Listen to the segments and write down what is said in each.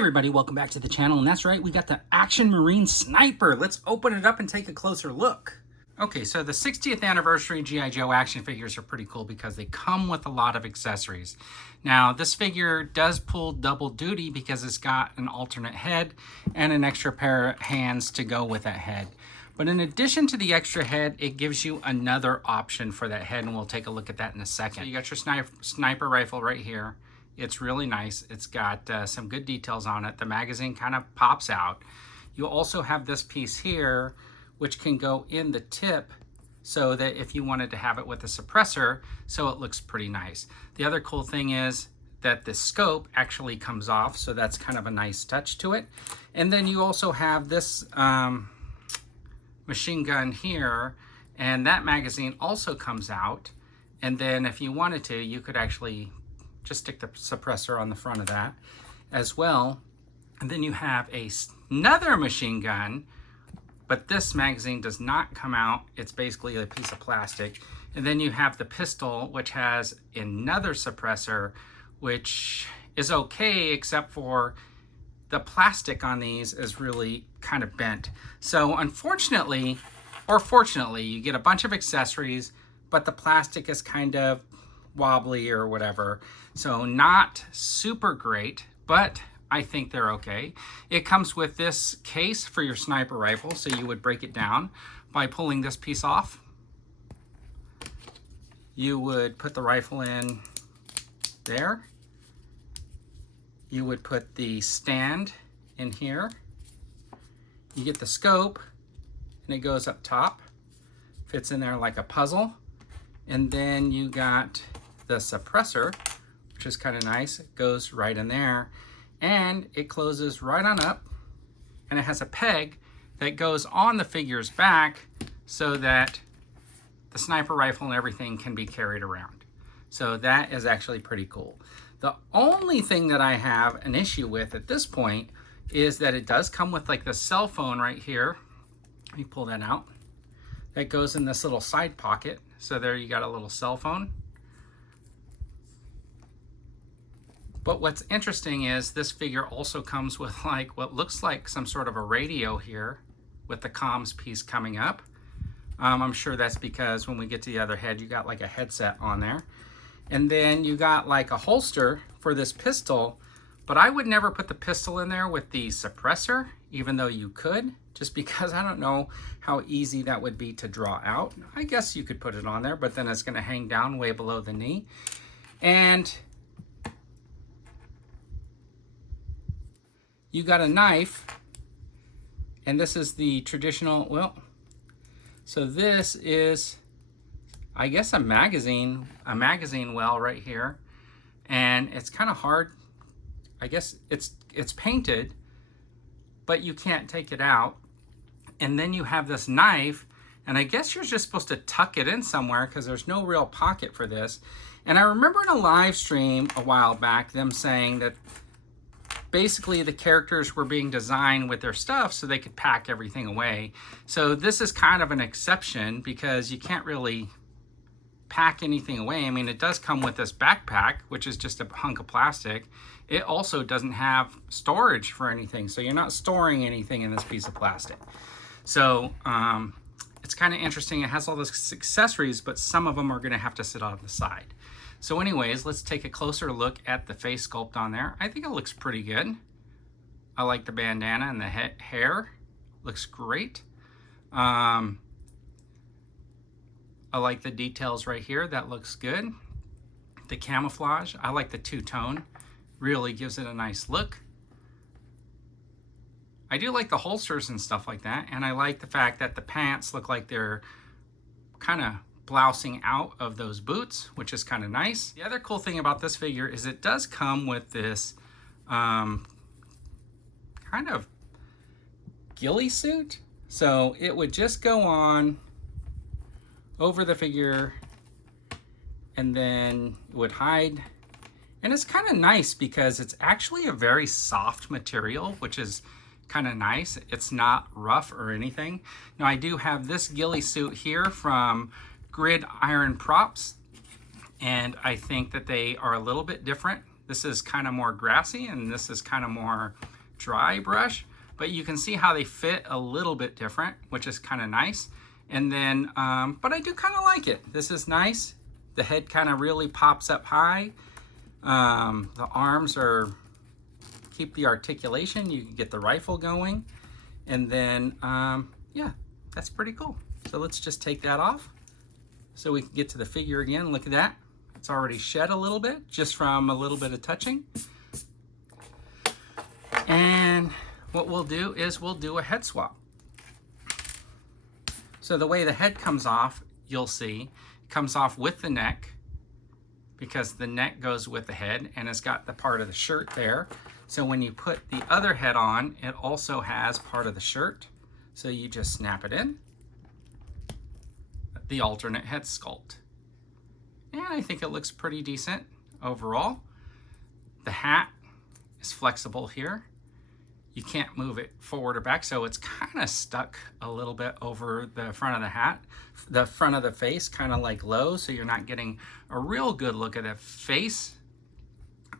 everybody, welcome back to the channel, and that's right, we got the Action Marine Sniper. Let's open it up and take a closer look. Okay, so the 60th anniversary G.I. Joe action figures are pretty cool because they come with a lot of accessories. Now, this figure does pull double duty because it's got an alternate head and an extra pair of hands to go with that head. But in addition to the extra head, it gives you another option for that head, and we'll take a look at that in a second. So you got your sniper rifle right here. It's really nice. It's got some good details on it. The magazine kind of pops out. You also have this piece here, which can go in the tip so that if you wanted to have it with a suppressor, so it looks pretty nice. The other cool thing is that the scope actually comes off, so that's kind of a nice touch to it. And then you also have this machine gun here, and that magazine also comes out. And then if you wanted to, you could actually just stick the suppressor on the front of that as well. And then you have another machine gun, but this magazine does not come out. It's basically a piece of plastic. And then you have the pistol, which has another suppressor, which is okay, except for the plastic on these is really kind of bent. So unfortunately, or fortunately, you get a bunch of accessories, but the plastic is kind of wobbly or whatever. So not super great, but I think they're okay. It comes with this case for your sniper rifle, so you would break it down by pulling this piece off. You would put the rifle in there. You would put the stand in here. You get the scope, and it goes up top. Fits in there like a puzzle. And then you got the suppressor, which is kind of nice. It goes right in there, and it closes right on up, and it has a peg that goes on the figure's back so that the sniper rifle and everything can be carried around. So that is actually pretty cool. The only thing that I have an issue with at this point is that it does come with like the cell phone right here. Let me pull that out. That goes in this little side pocket. So there you got a little cell phone. But what's interesting is this figure also comes with like what looks like some sort of a radio here with the comms piece coming up. I'm sure that's because when we get to the other head, you got like a headset on there. And then you got like a holster for this pistol, but I would never put the pistol in there with the suppressor, even though you could, just because I don't know how easy that would be to draw out. I guess you could put it on there, but then it's gonna hang down way below the knee. And you got a knife, and this is the traditional, well, so this is, I guess, a magazine well right here. And it's kind of hard. I guess it's painted, but you can't take it out. And then you have this knife, and I guess you're just supposed to tuck it in somewhere because there's no real pocket for this. And I remember in a live stream a while back them saying that basically the characters were being designed with their stuff so they could pack everything away. So this is kind of an exception because you can't really pack anything away. I mean, it does come with this backpack, which is just a hunk of plastic. It also doesn't have storage for anything, so you're not storing anything in this piece of plastic. So it's kind of interesting. It has all those accessories, but some of them are going to have to sit on the side. So anyways, let's take a closer look at the face sculpt on there. I think it looks pretty good. I like the bandana and the hair. Looks great. I like the details right here. That looks good. The camouflage, I like the two-tone. Really gives it a nice look. I do like the holsters and stuff like that, and I like the fact that the pants look like they're kind of blousing out of those boots, which is kind of nice. The other cool thing about this figure is it does come with this kind of ghillie suit. So it would just go on over the figure, and then it would hide. And it's kind of nice because it's actually a very soft material, which is kind of nice. It's not rough or anything. Now I do have this ghillie suit here from Grid Iron Props, and I think that they are a little bit different This is kind of more grassy and this is kind of more dry brush, but you can see how they fit a little bit different, which is kind of nice. And then, but I do kind of like it. This is nice. The head kind of really pops up high. The arms keep the articulation. You can get the rifle going. And then, yeah, that's pretty cool. So let's just take that off so we can get to the figure again. Look at that. It's already shed a little bit just from a little bit of touching. And what we'll do is we'll do a head swap. So the way the head comes off, you'll see, comes off with the neck, because the neck goes with the head and it's got the part of the shirt there. So when you put the other head on, it also has part of the shirt. So you just snap it in. The alternate head sculpt. And I think it looks pretty decent overall. The hat is flexible here. You can't move it forward or back, so it's kind of stuck a little bit over the front of the hat. The front of the face kind of like low, so you're not getting a real good look at the face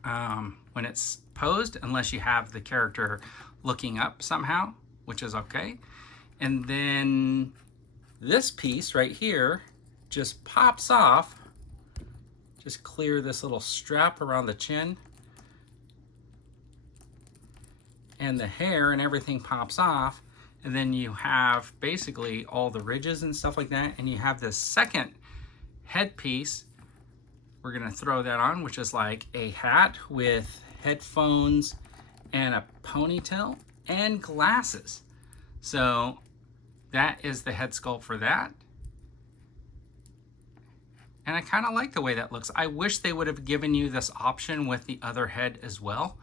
when it's posed, unless you have the character looking up somehow, which is okay. And then this piece right here just pops off. Just clear this little strap around the chin. And the hair and everything pops off, and then you have basically all the ridges and stuff like that, and you have this second headpiece. We're gonna throw that on, which is like a hat with headphones and a ponytail and glasses. So that is the head sculpt for that. And I kind of like the way that looks. I wish they would have given you this option with the other head as well.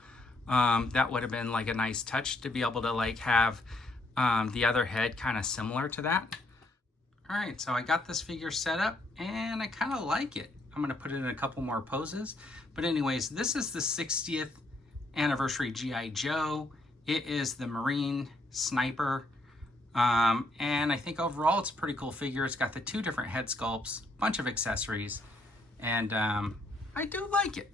That would have been like a nice touch to be able to like have the other head kind of similar to that. All right, so I got this figure set up and I kind of like it. I'm gonna put it in a couple more poses. But anyways, this is the 60th anniversary G.I. Joe. It is the Marine Sniper. And I think overall it's a pretty cool figure. It's got the 2 different head sculpts, bunch of accessories, and I do like it.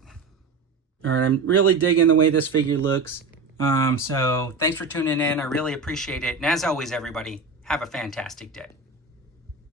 All right, I'm really digging the way this figure looks. So thanks for tuning in. I really appreciate it. And as always, everybody, have a fantastic day.